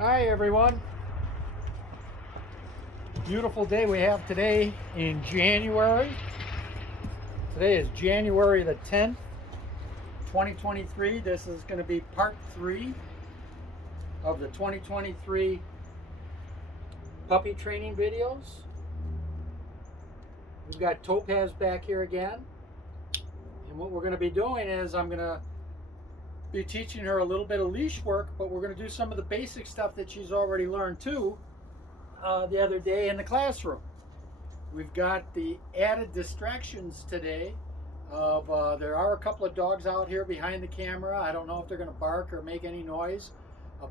Hi everyone. Beautiful day we have today in January. Today is January the 10th, 2023. This is going to be part 3 of the 2023 puppy training videos. We've got Topaz back here again. And what we're going to be doing is I'm going to be teaching her a little bit of leash work, but we're going to do some of the basic stuff that she's already learned too the other day in the classroom. We've got the added distractions today of there are a couple of dogs out here behind the camera. I don't know if they're going to bark or make any noise,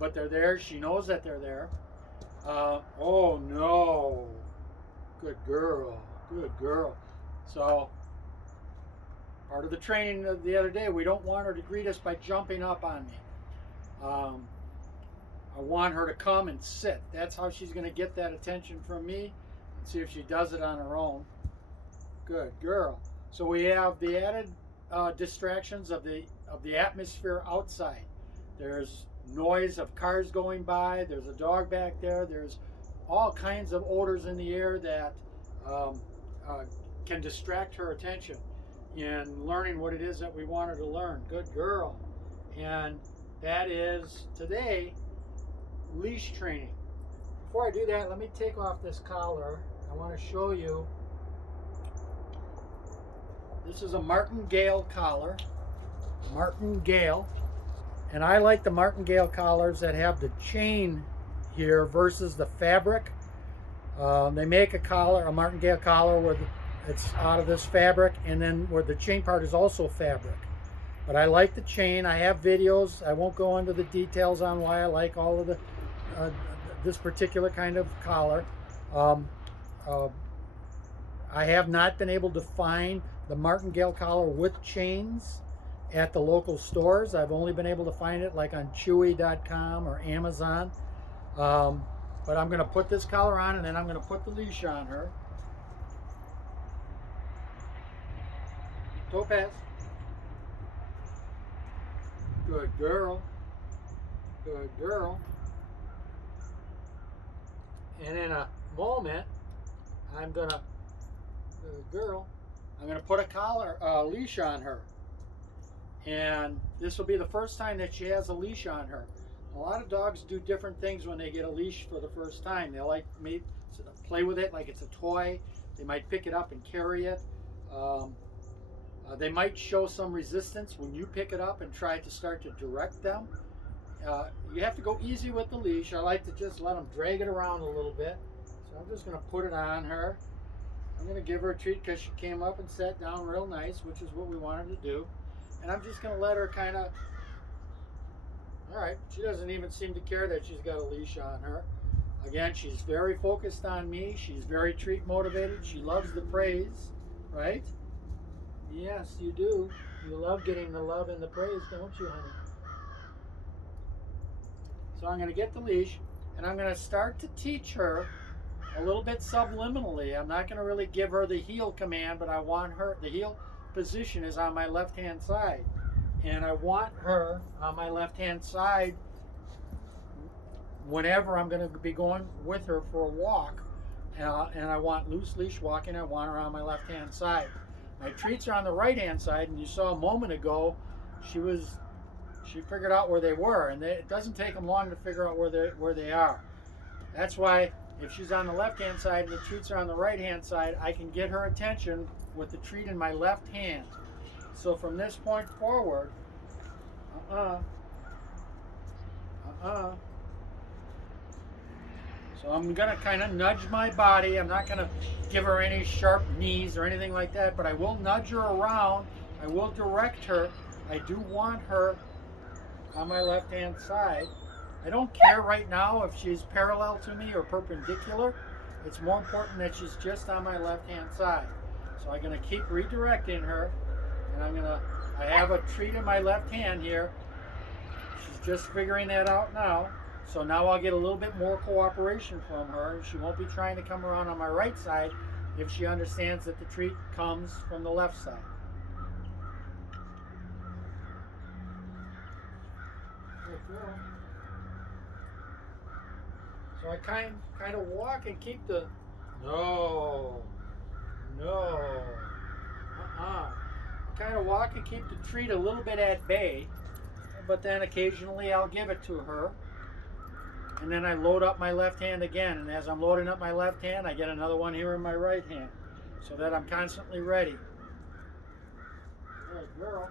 but they're there. She knows that they're there. Oh no, good girl, good girl. So part of the training of the other day, we don't want her to greet us by jumping up on me. I want her to come and sit. That's how she's going to get that attention from me. Let's see if she does it on her own. Good girl. So we have the added distractions of the atmosphere outside. There's noise of cars going by. There's a dog back there. There's all kinds of odors in the air that can distract her attention in learning what it is that we want her to learn. Good girl. And that is today leash training. Before I do that, let me take off this collar. I want to show you. This is a martingale collar. Martingale. And I like the martingale collars that have the chain here versus the fabric. They make a collar, a martingale collar, where it's out of this fabric, and then where the chain part is also fabric. But I like the chain. I have videos. I won't go into the details on why I like all of the this particular kind of collar. I have not been able to find the martingale collar with chains at the local stores. I've only been able to find it like on Chewy.com or Amazon. But I'm going to put this collar on, and then I'm going to put the leash on her. Topaz. Good girl. Good girl. And in a moment, I'm gonna, good girl, I'm gonna put a collar, leash on her. And this will be the first time that she has a leash on her. A lot of dogs do different things when they get a leash for the first time. They like maybe play with it like it's a toy. They might pick it up and carry it. They might show some resistance when you pick it up and try to start to direct them. You have to go easy with the leash. I like to just let them drag it around a little bit. So I'm just going to put it on her. I'm going to give her a treat because she came up and sat down real nice, which is what we wanted to do. And I'm just going to let her kind of, all right, she doesn't even seem to care that she's got a leash on her. Again, she's very focused on me. She's very treat motivated. She loves the praise, right? Yes, you do. You love getting the love and the praise, don't you, honey? So I'm going to get the leash, and I'm going to start to teach her a little bit subliminally. I'm not going to really give her the heel command, but I want her, the heel position is on my left-hand side. And I want her on my left-hand side whenever I'm going to be going with her for a walk. And I want loose leash walking. I want her on my left-hand side. My treats are on the right-hand side, and you saw a moment ago, she figured out where they were, and it doesn't take them long to figure out where they are. That's why if she's on the left-hand side and the treats are on the right-hand side, I can get her attention with the treat in my left hand. So from this point forward, So I'm going to kind of nudge my body. I'm not going to give her any sharp knees or anything like that, but I will nudge her around. I will direct her. I do want her on my left-hand side. I don't care right now if she's parallel to me or perpendicular. It's more important that she's just on my left-hand side. So I'm going to keep redirecting her, and I have a treat in my left hand here. She's just figuring that out now. So now I'll get a little bit more cooperation from her. She won't be trying to come around on my right side if she understands that the treat comes from the left side. Good girl. So I kind of walk and keep the, no, no, I kind of walk and keep the treat a little bit at bay, but then occasionally I'll give it to her. And then I load up my left hand again, and as I'm loading up my left hand, I get another one here in my right hand, so that I'm constantly ready. Good girl.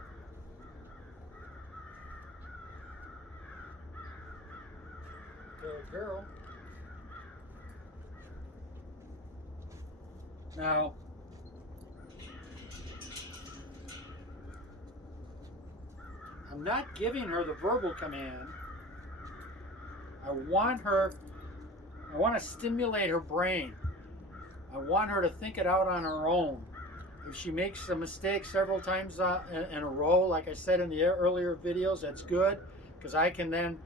Good girl. Now, I'm not giving her the verbal command. I want to stimulate her brain. I want her to think it out on her own. If she makes a mistake several times in a row, like I said in the earlier videos, that's good, because I can then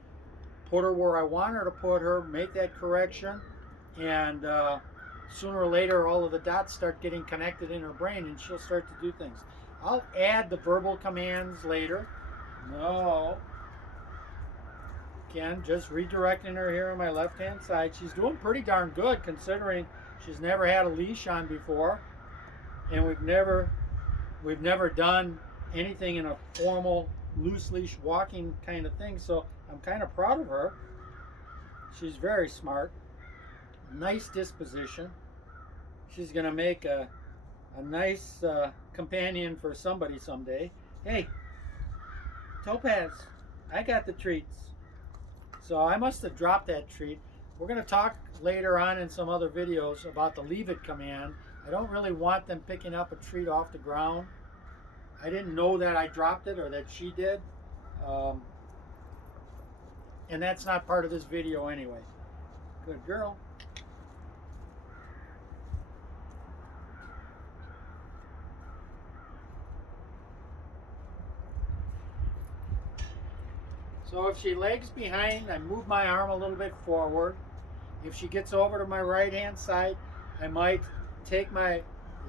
put her where I want her to put her, make that correction, and sooner or later all of the dots start getting connected in her brain and she'll start to do things. I'll add the verbal commands later. No. Again, just redirecting her here on my left hand side. She's doing pretty darn good considering she's never had a leash on before, and we've never done anything in a formal loose leash walking kind of thing, so I'm kind of proud of her. She's very smart, nice disposition. She's gonna make a nice companion for somebody someday. Hey, Topaz, I got the treats. So I must have dropped that treat. We're going to talk later on in some other videos about the leave it command. I don't really want them picking up a treat off the ground. I didn't know that I dropped it or that she did. And that's not part of this video anyway. Good girl. So if she lags behind, I move my arm a little bit forward. If she gets over to my right hand side, I might take my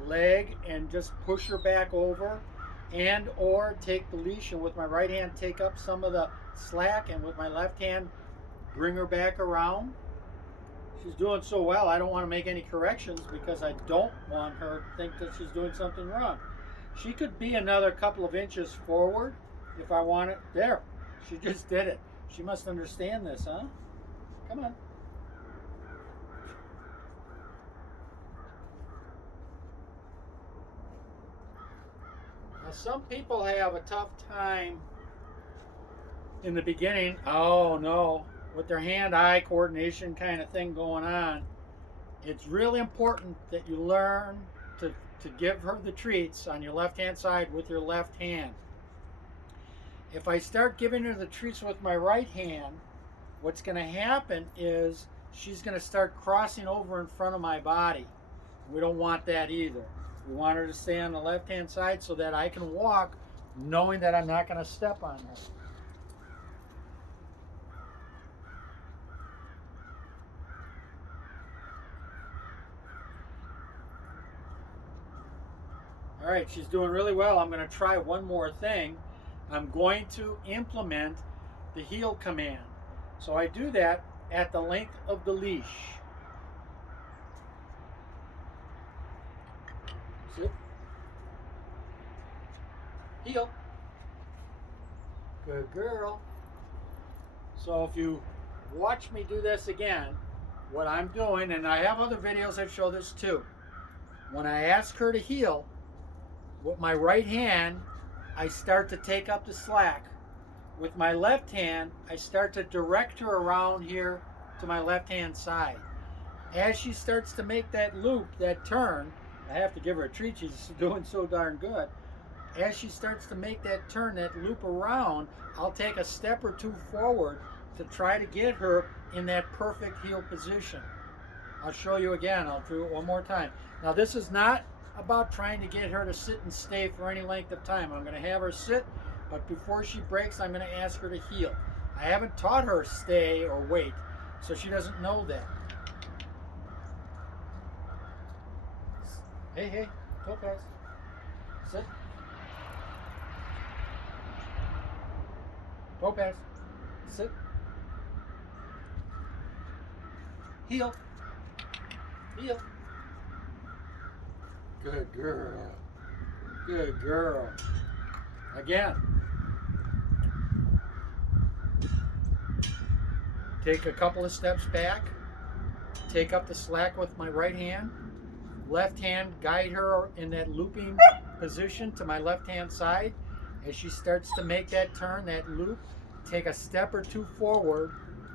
leg and just push her back over, and or take the leash and with my right hand take up some of the slack, and with my left hand bring her back around. She's doing so well, I don't want to make any corrections because I don't want her to think that she's doing something wrong. She could be another couple of inches forward if I want it. There. She just did it. She must understand this, huh? Come on. Now, some people have a tough time in the beginning, oh no, with their hand-eye coordination kind of thing going on. It's really important that you learn to give her the treats on your left-hand side with your left hand. If I start giving her the treats with my right hand, what's going to happen is she's going to start crossing over in front of my body. We don't want that either. We want her to stay on the left-hand side so that I can walk knowing that I'm not going to step on her. All right, she's doing really well. I'm going to try one more thing. I'm going to implement the heel command. So I do that at the length of the leash. Sit. Heel. Good girl. So if you watch me do this again, what I'm doing, and I have other videos that show this too. When I ask her to heel, with my right hand, I start to take up the slack. With my left hand, I start to direct her around here to my left hand side. As she starts to make that loop, that turn, I have to give her a treat, she's doing so darn good. As she starts to make that turn, that loop around, I'll take a step or two forward to try to get her in that perfect heel position. I'll show you again, I'll do it one more time. Now this is not about trying to get her to sit and stay for any length of time. I'm going to have her sit, but before she breaks, I'm going to ask her to heel. I haven't taught her stay or wait, so she doesn't know that. Hey, hey, Topaz, sit. Topaz, sit. Heel. Heel. Good girl. Good girl. Again. Take a couple of steps back. Take up the slack with my right hand. Left hand, guide her in that looping position to my left hand side. As she starts to make that turn, that loop, take a step or two forward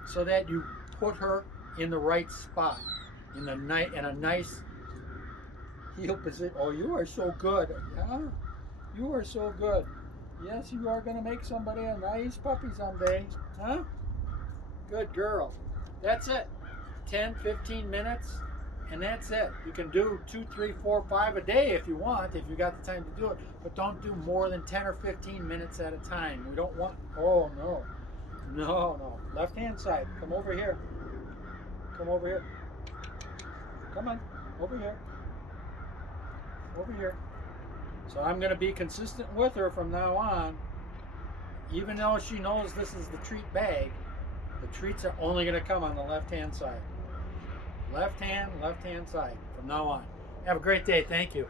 so that you put her in the right spot, in a nice heel position. Oh, you are so good. Yeah, you are so good. Yes, you are going to make somebody a nice puppy someday. Huh? Good girl. That's it. 10, 15 minutes, and that's it. You can do 2, 3, 4, 5 a day if you want, if you got the time to do it. But don't do more than 10 or 15 minutes at a time. We don't want, oh no. No. Left hand side. Come over here. Come over here. Come on. Over here. Over here. So I'm going to be consistent with her from now on. Even though she knows this is the treat bag, the treats are only going to come on the left-hand side. Left hand side from now on. Have a great day. Thank you.